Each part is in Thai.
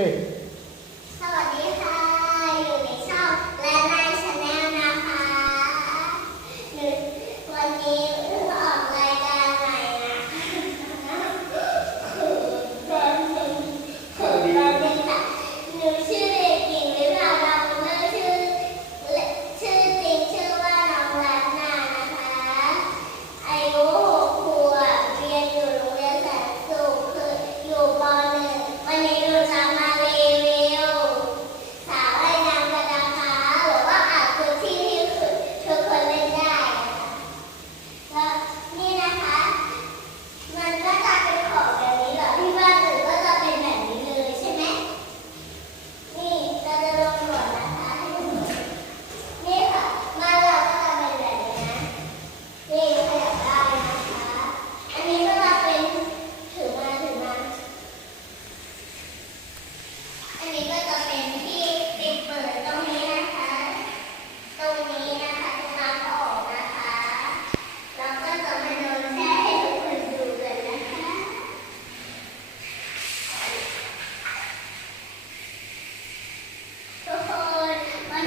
¿Qué?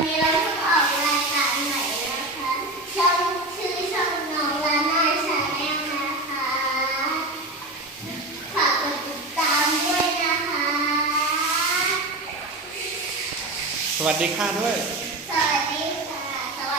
นี้เราเพิ่งออกรายการใหม่นะคะช่องชื่อช่องน้องลาน่าชาแนลนะคะฝากกดติดตามด้วยนะคะ สวัสดีค่ะด้วย สวัสดีค่ะ